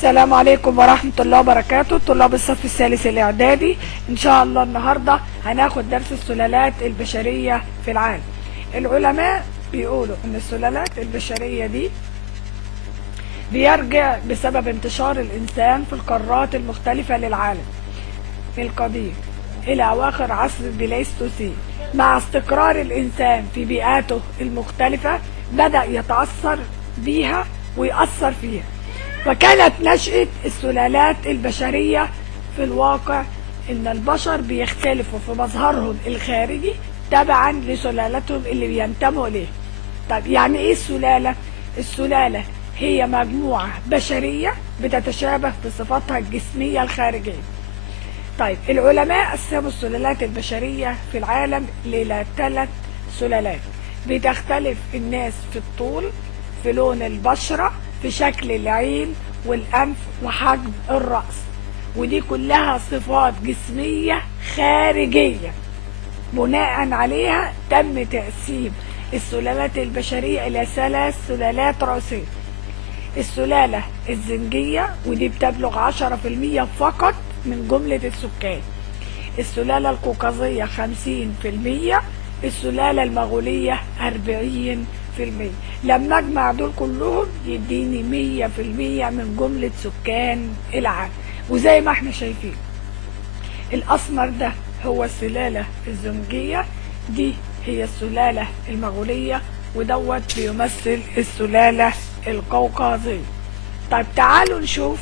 السلام عليكم ورحمة الله وبركاته. طلاب الصف الثالث الإعدادي، إن شاء الله النهاردة هناخد درس السلالات البشرية في العالم. العلماء بيقولوا إن السلالات البشرية دي بيرجع بسبب انتشار الإنسان في القارات المختلفة للعالم القديم إلى أواخر عصر البليستوسين. مع استقرار الإنسان في بيئاته المختلفة بدأ يتأثر بيها ويأثر فيها، فكانت نشأة السلالات البشرية في الواقع إن البشر بيختلفوا في مظهرهم الخارجي تبعا لسلالتهم اللي بينتموا إليه. طيب يعني إيه السلالة؟ السلالة هي مجموعة بشرية بتتشابه بصفاتها الجسمية الخارجية. طيب العلماء قسموا السلالات البشرية في العالم إلى 3 سلالات، بتختلف الناس في الطول، في لون البشرة، في شكل العين والأنف وحجم الرأس، ودي كلها صفات جسمية خارجية. بناء عليها تم تقسيم السلالات البشرية إلى 3 سلالات رئيسية. السلالة الزنجية ودي بتبلغ 10% فقط من جملة السكان. السلالة القوقازية 50%. السلالة المغولية 40%. لما اجمع دول كلهم يديني 100% من جملة سكان العالم. وزي ما احنا شايفين الأسمر ده هو السلالة الزنجية، دي هي السلالة المغولية، ودوت بيمثل السلالة القوقازية. طيب تعالوا نشوف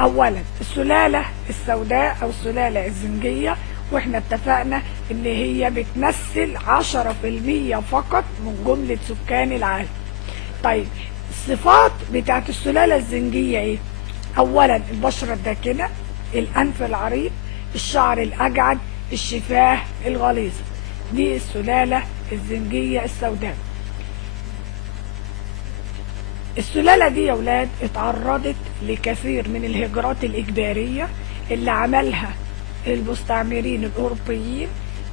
أولا السلالة السوداء أو السلالة الزنجية، واحنا اتفقنا ان هي بتمثل 10% فقط من جملة سكان العالم. طيب الصفات بتاعت السلالة الزنجية ايه؟ اولا البشرة الداكنة، الانف العريض، الشعر الاجعد، الشفاه الغليظة. دي السلالة الزنجية السوداء. السلالة دي يا ولاد اتعرضت لكثير من الهجرات الإجبارية اللي عملها المستعمرين الأوروبيين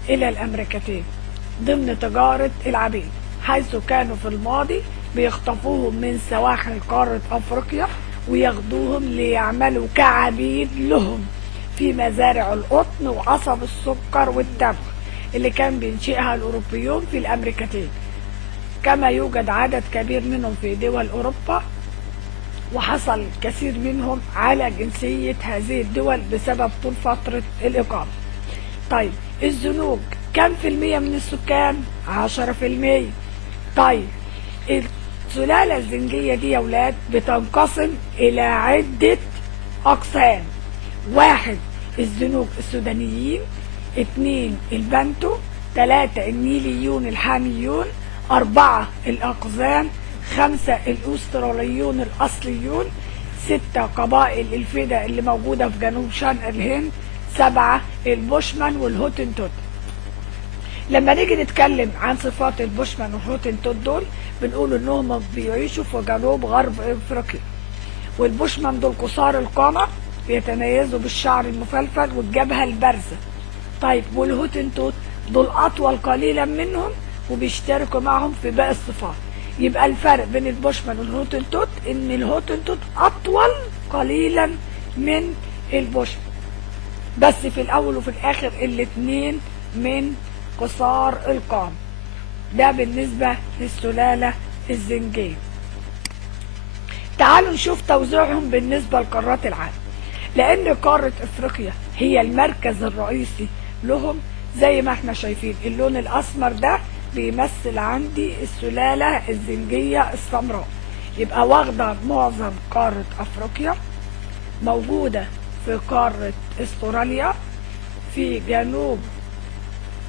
إلى الأمريكتين ضمن تجارة العبيد، حيث كانوا في الماضي بيخطفوهم من سواحل قارة أفريقيا وياخدوهم ليعملوا كعبيد لهم في مزارع القطن وقصب السكر والتبغ اللي كان بينشئها الأوروبيون في الأمريكتين. كما يوجد عدد كبير منهم في دول أوروبا، وحصل كثير منهم على جنسية هذه الدول بسبب طول فترة الإقامة. طيب الزنوج كم في المية من السكان؟ 10%. طيب السلالة الزنجية دي يا ولاد بتنقسم إلى عدة أقسام. 1 الزنوج السودانيين، 2 البنتو، 3 النيليون الحاميون، 4 الأقزام، 5 الأستراليون الأصليون، 6 قبائل الفدا اللي موجودة في جنوب شرق الهند، 7 البوشمان والهوتنتوت. لما نيجي نتكلم عن صفات البوشمان والهوتنتوت دول بنقول انهم بيعيشوا في جنوب غرب افريقيا. والبوشمان دول قصار القامة، بيتميزوا بالشعر المفلفل والجبهة البارزة. طيب والهوتنتوت دول أطول قليلا منهم وبيشتركوا معهم في باقي الصفات. يبقى الفرق بين البوشمان والهوتنتوت ان الهوتنتوت اطول قليلا من البوشمان، بس في الاول وفي الاخر الاتنين من قصار القامة. ده بالنسبة للسلالة الزنجية. تعالوا نشوف توزيعهم بالنسبة لقارات العالم. لان قارة افريقيا هي المركز الرئيسي لهم، زي ما احنا شايفين اللون الاسمر ده بيمثل عندي السلالة الزنجية السمراء، يبقى واخدة معظم قارة افريقيا، موجودة في قارة استراليا، في جنوب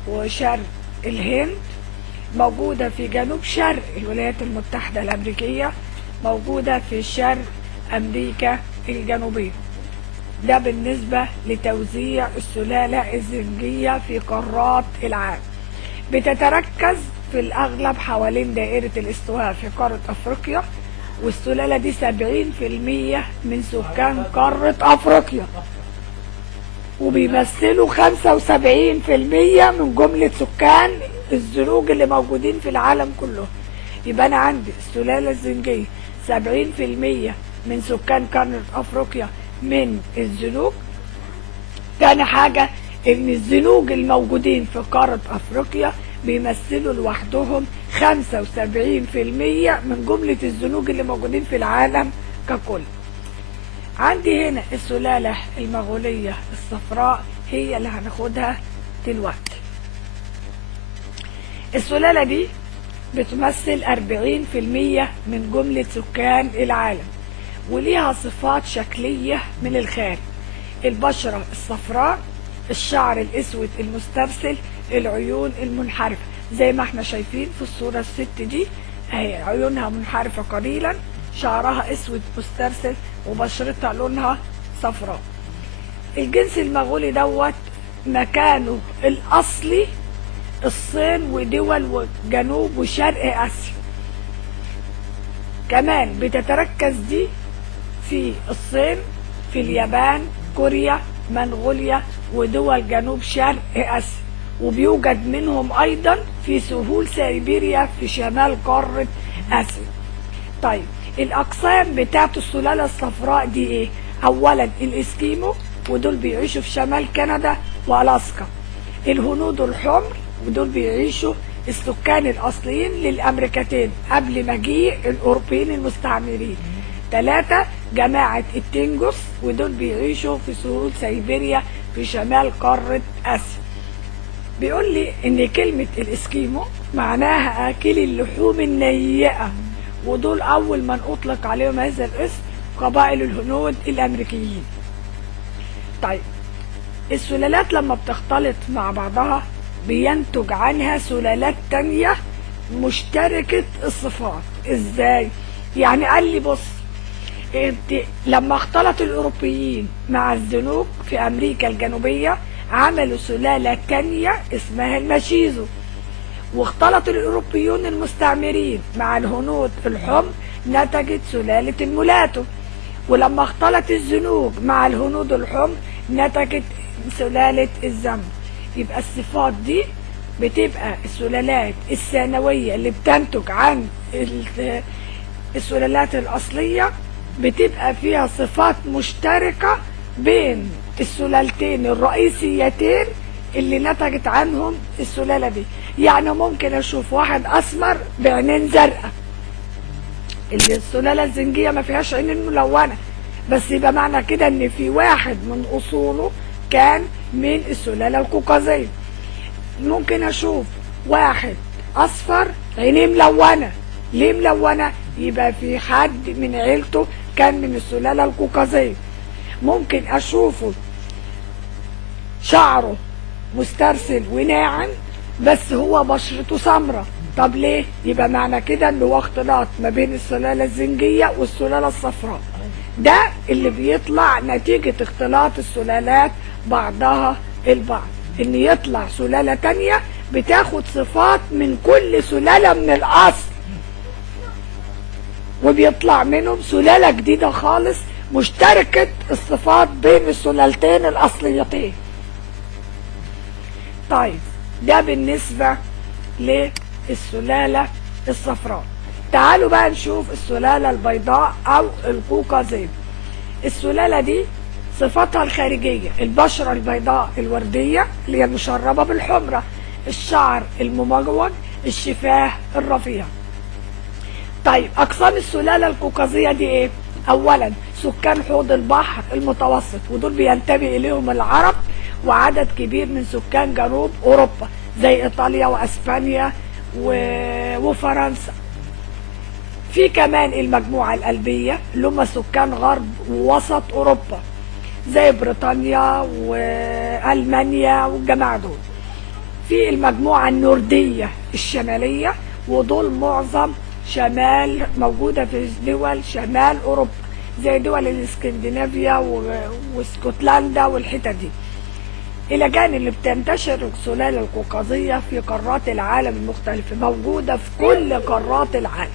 وشرق الهند، موجودة في جنوب شرق الولايات المتحدة الامريكية، موجودة في شرق امريكا الجنوبية. ده بالنسبة لتوزيع السلالة الزنجية في قارات العالم. بتتركز في الأغلب حوالين دائرة الاستواء في قارة أفريقيا، والسلالة دي 70% من سكان قارة أفريقيا، وبيمثلوا 75% من جملة سكان الزنوج اللي موجودين في العالم كله. يبقى أنا عندي السلالة الزنجية 70% من سكان قارة افريقيا من الزنوج. تاني حاجة ان الزنوج الموجودين في قارة افريقيا بيمثلوا لوحدهم 75% من جملة الزنوج اللي موجودين في العالم ككل. عندي هنا السلالة المغولية الصفراء هي اللي هناخدها دلوقتي. السلالة دي بتمثل 40% من جملة سكان العالم، وليها صفات شكلية من الخارج: البشرة الصفراء، الشعر الاسود المسترسل، العيون المنحرفة زي ما احنا شايفين في الصورة. الست دي اهي عيونها منحرفة قليلا، شعرها اسود مسترسل، وبشرتها لونها صفراء. الجنس المغولي دوت مكانه الاصلي الصين ودول جنوب وشرق اسيا. كمان بتتركز دي في الصين، في اليابان، كوريا، منغوليا، ودول جنوب شرق اسيا، وبيوجد منهم ايضا في سهول سيبيريا في شمال قارة اسيا. طيب الاقسام بتاعت السلالة الصفراء دي ايه؟ اولا الاسكيمو، ودول بيعيشوا في شمال كندا والاسكا. الهنود الحمر، ودول بيعيشوا السكان الاصليين للامريكتين قبل مجيء الاوروبيين المستعمرين. 3 جماعة التنجس، ودول بيعيشوا في سهول سيبيريا في شمال قارة اسيا. بيقول لي ان كلمة الاسكيمو معناها اكل اللحوم النيئة، ودول اول من اطلق عليهم هذا الاسم قبائل الهنود الامريكيين. طيب السلالات لما بتختلط مع بعضها بينتج عنها سلالات تانية مشتركة الصفات. ازاي؟ يعني قال لي بص، لما اختلط الاوروبيين مع الزنوج في امريكا الجنوبية عملوا سلالة تانية اسمها الماشيزو، واختلط الاوروبيون المستعمرين مع الهنود الحمر نتجت سلالة المولاتو، ولما اختلط الزنوج مع الهنود الحمر نتجت سلالة الزمن. يبقى الصفات دي بتبقى السلالات الثانوية اللي بتنتج عن السلالات الأصلية، بتبقى فيها صفات مشتركة بين السلالتين الرئيسيتين اللي نتجت عنهم السلالة دي. يعني ممكن أشوف واحد أسمر بعينين زرقاء، اللي السلالة الزنجية ما فيهاش عينين ملونة، بس يبقى معنى كده ان في واحد من اصوله كان من السلالة القوقازية. ممكن اشوف واحد اصفر عينيه ملونة، ليه ملونة؟ يبقى في حد من عيلته كان من السلالة القوقازية. ممكن اشوفه شعره مسترسل وناعم بس هو بشرته سمراء، طب ليه؟ يبقى معنى كده ان هو اختلاط ما بين السلالة الزنجية والسلالة الصفراء. ده اللي بيطلع نتيجة اختلاط السلالات بعضها البعض، ان يطلع سلالة تانية بتاخد صفات من كل سلالة من الاصل، وبيطلع منهم سلالة جديدة خالص مشتركة الصفات بين السلالتين الاصليتين. طيب ده بالنسبة للسلالة الصفراء. تعالوا بقى نشوف السلالة البيضاء او القوقازية. السلالة دي صفاتها الخارجية البشرة البيضاء الوردية اللي هي المشربة بالحمرة، الشعر الممجوج، الشفاه الرفيعة. طيب اقسام السلالة القوقازية دي ايه؟ اولا سكان حوض البحر المتوسط، ودول بينتمي اليهم العرب وعدد كبير من سكان جنوب اوروبا زي ايطاليا واسبانيا وفرنسا. في كمان المجموعة القلبية اللي هم سكان غرب ووسط اوروبا زي بريطانيا والمانيا والجماعة دول. في المجموعة النوردية الشمالية، ودول معظم شمال موجودة في دول شمال اوروبا زي دول الاسكندنافيا واسكتلندا والحتت دي. الى جانب اللي بتنتشر السلالة القوقازية في قارات العالم المختلفة، موجودة في كل قارات العالم.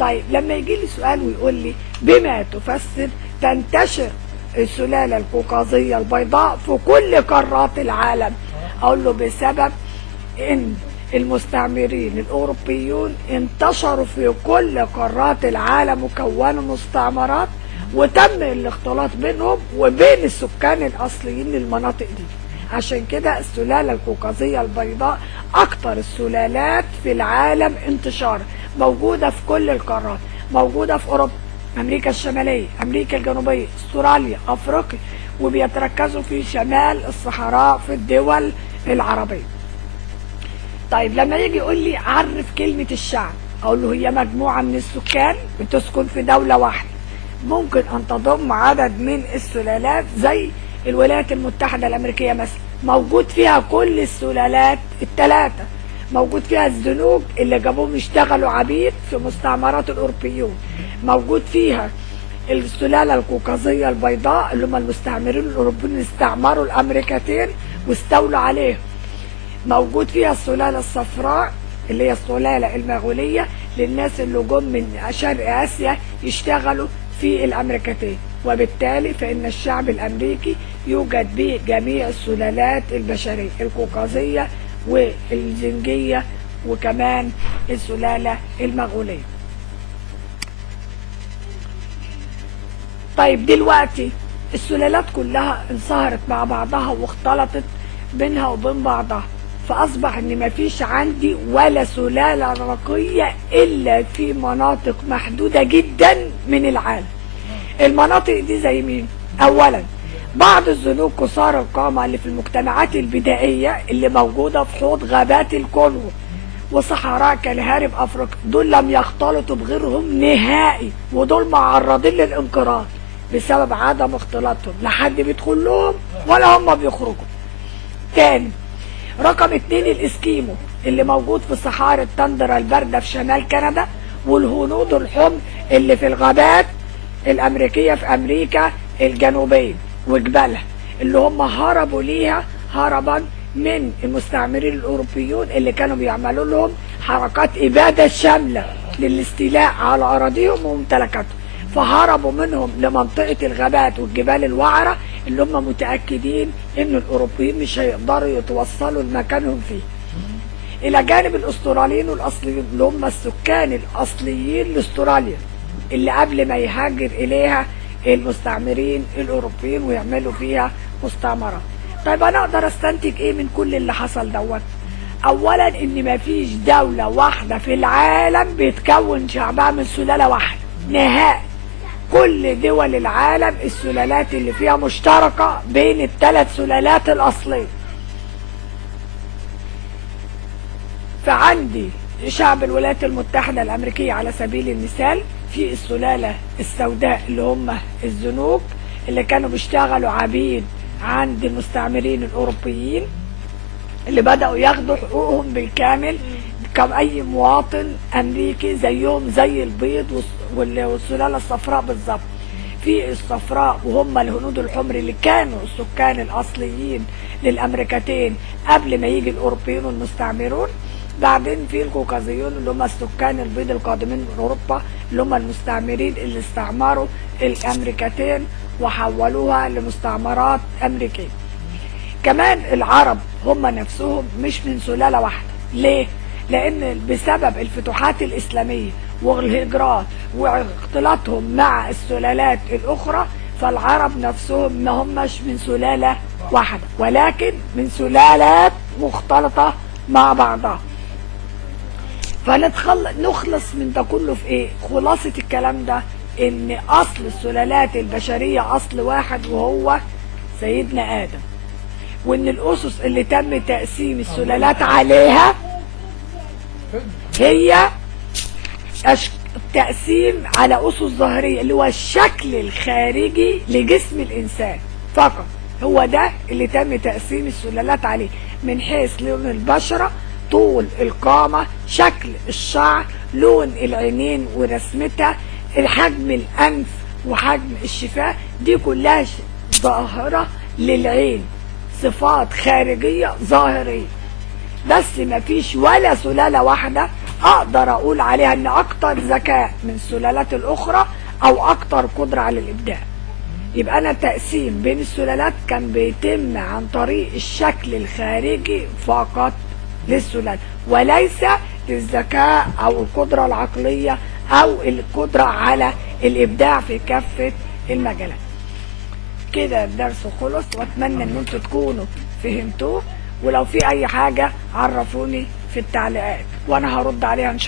طيب لما يجي لي سؤال ويقول لي بما تفسر تنتشر السلالة القوقازية البيضاء في كل قارات العالم، اقول له بسبب ان المستعمرين الاوروبيون انتشروا في كل قارات العالم وكونوا مستعمرات وتم الاختلاط بينهم وبين السكان الاصليين للمناطق دي. عشان كده السلالة القوقازية البيضاء اكتر السلالات في العالم انتشارا، موجودة في كل القارات، موجودة في اوروبا، امريكا الشمالية، امريكا الجنوبية، استراليا، افريقيا، وبيتركزوا في شمال الصحراء في الدول العربية. طيب لما يجي يقول لي عرف كلمة الشعب، اقول له هي مجموعة من السكان بتسكن في دولة واحدة، ممكن ان تضم عدد من السلالات زي الولايات المتحدة الامريكية مثلا، موجود فيها كل السلالات الثلاثة، موجود فيها الزنوج اللي جابوهم يشتغلوا عبيد في مستعمرات الاوروبيون، موجود فيها السلالة القوقازية البيضاء اللي هم المستعمرين الاوروبيين استعمروا الامريكتين واستولوا عليهم، موجود فيها السلالة الصفراء اللي هي السلالة المغولية للناس اللي جم من شرق آسيا يشتغلوا في الأمريكتين، وبالتالي فإن الشعب الأمريكي يوجد به جميع السلالات البشرية، القوقازية والزنجية وكمان السلالة المغولية. طيب دلوقتي السلالات كلها انصهرت مع بعضها واختلطت بينها وبين بعضها، فأصبح إن مفيش عندي ولا سلالة رقية إلا في مناطق محدودة جدا من العالم. المناطق دي زي مين؟ أولا بعض الزنوج قصار القامة اللي في المجتمعات البدائية اللي موجودة في حوض غابات الكونغو وصحراء كالهارب أفريقيا، دول لم يختلطوا بغيرهم نهائي، ودول معرضين للانقراض بسبب عدم اختلاطهم، لا حد بيدخل لهم ولا هم بيخرجوا. تاني رقم 2 الاسكيمو اللي موجود في صحاري التندرة الباردة في شمال كندا، والهنود الحمر اللي في الغابات الامريكية في امريكا الجنوبية وجبالها، اللي هم هربوا ليها هربا من المستعمرين الاوروبيون اللي كانوا بيعملوا لهم حركات ابادة شاملة للاستيلاء على اراضيهم وممتلكاتهم، فهربوا منهم لمنطقة الغابات والجبال الوعرة اللي هم متأكدين ان الاوروبيين مش هيقدروا يتوصلوا لمكانهم فيه. الى جانب الاستراليين الاصليين اللي هم السكان الاصليين لاستراليا اللي قبل ما يهاجر اليها المستعمرين الاوروبيين ويعملوا فيها مستعمرات. طيب انا اقدر استنتج ايه من كل اللي حصل دوت؟ اولا ان مفيش دولة واحدة في العالم بيتكون شعبها من سلالة واحدة نهائي، كل دول العالم السلالات اللي فيها مشتركة بين الثلاث سلالات الأصلية. فعندي شعب الولايات المتحدة الأمريكية على سبيل المثال في السلالة السوداء اللي هم الزنوج اللي كانوا بيشتغلوا عبيد عند المستعمرين الأوروبيين اللي بدأوا ياخدوا حقوقهم بالكامل كأي مواطن أمريكي زيهم زي البيض والسلالة الصفراء بالظبط. في الصفراء وهم الهنود الحمر اللي كانوا السكان الأصليين للأمريكتين قبل ما يجي الأوروبيين والمستعمرون، بعدين في القوقازيون اللي هم السكان البيض القادمين من أوروبا اللي هم المستعمرين اللي استعمروا الأمريكتين وحولوها لمستعمرات أمريكية. كمان العرب هم نفسهم مش من سلالة واحدة. ليه؟ لأن بسبب الفتوحات الإسلامية والهجرات واختلاطهم مع السلالات الأخرى، فالعرب نفسهم ما همش من سلالة واحدة ولكن من سلالات مختلطة مع بعضها. فنخلص من ده كله في ايه؟ خلاصة الكلام ده ان اصل السلالات البشرية اصل واحد وهو سيدنا آدم، وان الاسس اللي تم تقسيم السلالات عليها هي التقسيم على اسس ظاهرية اللي هو الشكل الخارجي لجسم الانسان فقط، هو ده اللي تم تقسيم السلالات عليه، من حيث لون البشرة، طول القامة، شكل الشعر، لون العينين ورسمتها، الحجم الأنف وحجم الشفاه، دي كلها ظاهرة للعين، صفات خارجية ظاهرية. بس مفيش ولا سلالة واحدة أقدر أقول عليها إن أكتر ذكاء من السلالات الأخرى أو أكتر قدرة على الإبداع. يبقى أنا التقسيم بين السلالات كان بيتم عن طريق الشكل الخارجي فقط للسلالة، وليس للذكاء أو القدرة العقلية أو القدرة على الإبداع في كافة المجالات. كده الدرس خلص، واتمنى ان انتوا تكونوا فهمتوه، ولو في اي حاجة عرفوني في التعليقات وانا هرد عليها ان شاء الله.